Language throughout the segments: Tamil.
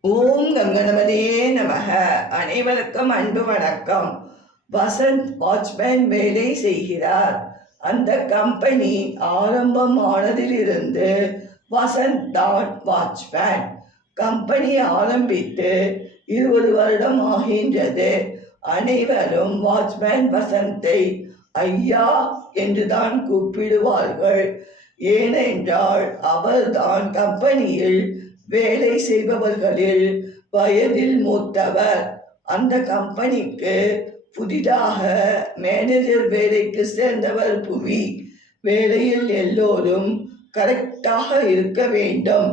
ஓம் கங்கணபதே நமக. அனைவருக்கும் அன்பு வணக்கம். வசந்த் வாட்ச்மேன் வேலை செய்கிறார். அந்த கம்பெனி ஆரம்பமானதிலிருந்து வசந்த் டாட் வாட்ச்மேன். கம்பெனி ஆரம்பித்து இருபது வருடம் ஆகின்றது. அனைவரும் வாட்ச்மேன் வசந்தை ஐயா என்றுதான் கூப்பிடுவார்கள். ஏனென்றால் அவர்தான் கம்பெனியில் வேலை செய்பவர்களில் வயதில் மூத்தவர். அந்த கம்பெனிக்கு புதிதாக மேனேஜர் வேலைக்கு சேர்ந்தவர் புவி. வேலையில் எல்லோரும் கரெக்டாக இருக்க வேண்டும்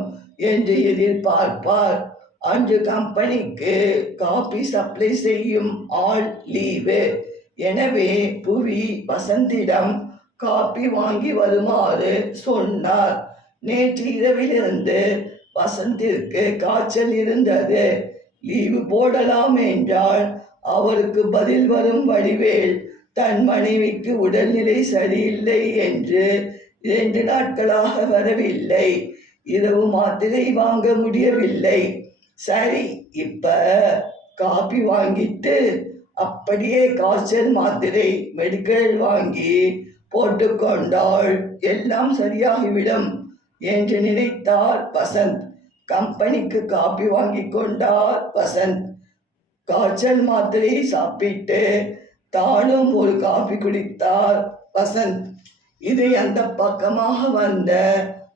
என்று எதிர்பார்ப்பார். அன்று கம்பெனிக்கு காபி சப்ளை செய்யும் ஆள் லீவு எனவே புவி வசந்திடம் காப்பி வாங்கி வருமாறு சொன்னார். நேற்று இரவிலிருந்து வசந்திற்கு காய்ச்சல் இருந்தது. லீவு போடலாம் என்றால் அவருக்கு பதில் வரும் வடிவேல் தன் மனைவிக்கு உடல்நிலை சரியில்லை என்று இரண்டு நாட்களாக வரவில்லை. இரவு மாத்திரை வாங்க முடியவில்லை. சரி இப்ப காபி வாங்கிட்டு அப்படியே காய்ச்சல் மாத்திரை மெடிக்கல் வாங்கி போட்டுக்கொண்டால் எல்லாம் சரியாகிவிடும். என்று நினைத்தார் வசந்த். கம்பெனிக்கு காப்பி வாங்கி கொண்டார் வசந்த். காய்ச்சல் மாத்திரை சாப்பிட்டு தானும் ஒரு காப்பி குடித்தார் வசந்த். இது அந்த பக்கமாக வந்த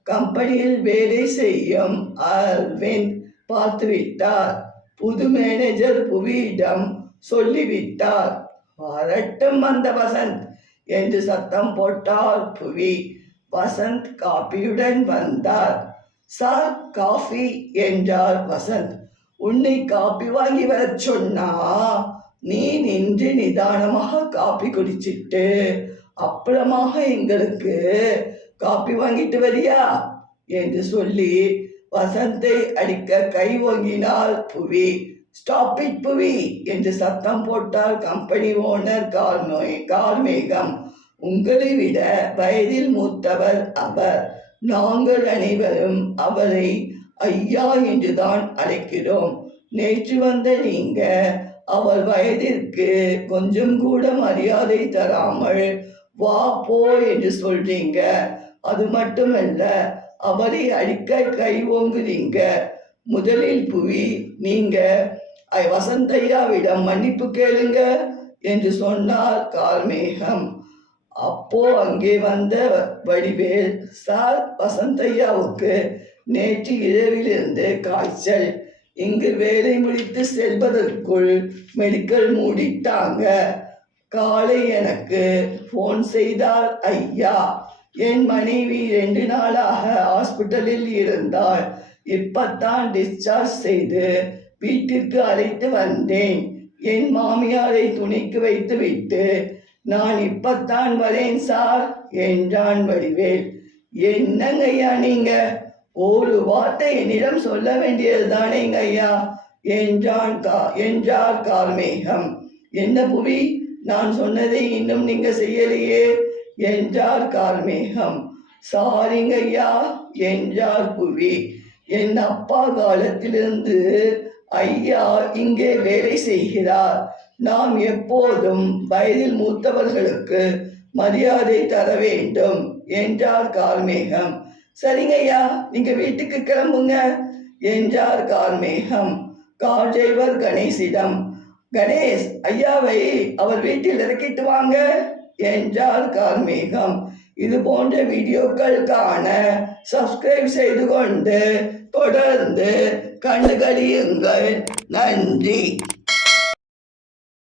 கம்பெனியில் வேலை செய்யும் அரவிந்த் பார்த்துவிட்டார். புது மேனேஜர் புவியிடம் சொல்லிவிட்டார். வரட்டும் அந்த வசந்த் என்று சத்தம் போட்டார் புவி. வசந்த் காப்பியுடன் வந்தார். சார் காஃபி என்றார் வசந்த். உன்னை காப்பி வாங்கி வரச் சொன்னா நீ நின்று நிதானமாக காப்பி குடிச்சிட்டு அப்புறமாக எங்களுக்கு காப்பி வாங்கிட்டு வரியா? என்று சொல்லி வசந்தை அடிக்க கை ஓங்கினாள் புவி. ஸ்டாப் இட் புவி என்று சத்தம் போட்டால் கம்பெனி ஓனர் கால் நோய் கால் மேகம். உங்களை விட வயதில் மூத்தவர் அவர். நாங்கள் அனைவரும் அவரை ஐயா என்றுதான் அழைக்கிறோம். நேற்று வந்த நீங்க அவர் வயதிற்கு கொஞ்சம் கூட மரியாதை தராமல் வா போ என்று சொல்றீங்க. அது மட்டுமல்ல அவரை அடிக்க கை ஓங்குறீங்க. முதலில் புவி நீங்க ஐ வசந்தையாவிடம் மன்னிப்பு கேளுங்க என்று சொன்னார் கார்மேகம். அப்போ அங்கே வந்த வடிவேல் சார் வசந்தையாவுக்கு நேற்று இரவிலிருந்து காய்ச்சல். இங்கு வேலை முடித்து செல்வதற்குள் மெடிக்கல் மூடிட்டாங்க. காலை எனக்கு ஃபோன் செய்தார் ஐயா. என் மனைவி ரெண்டு நாளாக ஹாஸ்பிட்டலில் இருந்தாள். இப்பத்தான் டிஸ்சார்ஜ் செய்து வீட்டிற்கு அழைத்து வந்தேன். என் மாமியாரை துணிக்கு வைத்து விட்டு நான் இப்பத்தான் வரேன் சார் என்றான் வடிவேல். என்னங்க ஐயா நீங்க? ஒரு வார்த்தை என்னிடம் சொல்ல வேண்டியது தானேங்க ஐயா என்றான் கா என்றார் கார்மேகம். என்ன புவி? நான் சொன்னதை இன்னும் நீங்க செய்யலையே? என்றார் கார்மேகம். சாரிங்க ஐயா என்றார் புவி. என் அப்பா காலத்திலிருந்து ஐயா இங்கே வேலை செய்கிறார். நாம் எப்போதும் வயதில் மூத்தவர்களுக்கு மரியாதை தர வேண்டும் என்றார் கார்மேகம். சரிங்க ஐயா நீங்க வீட்டுக்கு கிளம்புங்க என்றார் கார்மேகம். கார் டிரைவர் கணேசிடம் கணேஷ் ஐயாவை அவர் வீட்டில் இறக்கிட்டு வாங்க என்றார் கார்மேகம். இது போன்ற வீடியோக்கள் காண சப்ஸ்கிரைப் செய்து கொண்டு தொடர்ந்து கண்டுகளியுங்கள் நன்றி.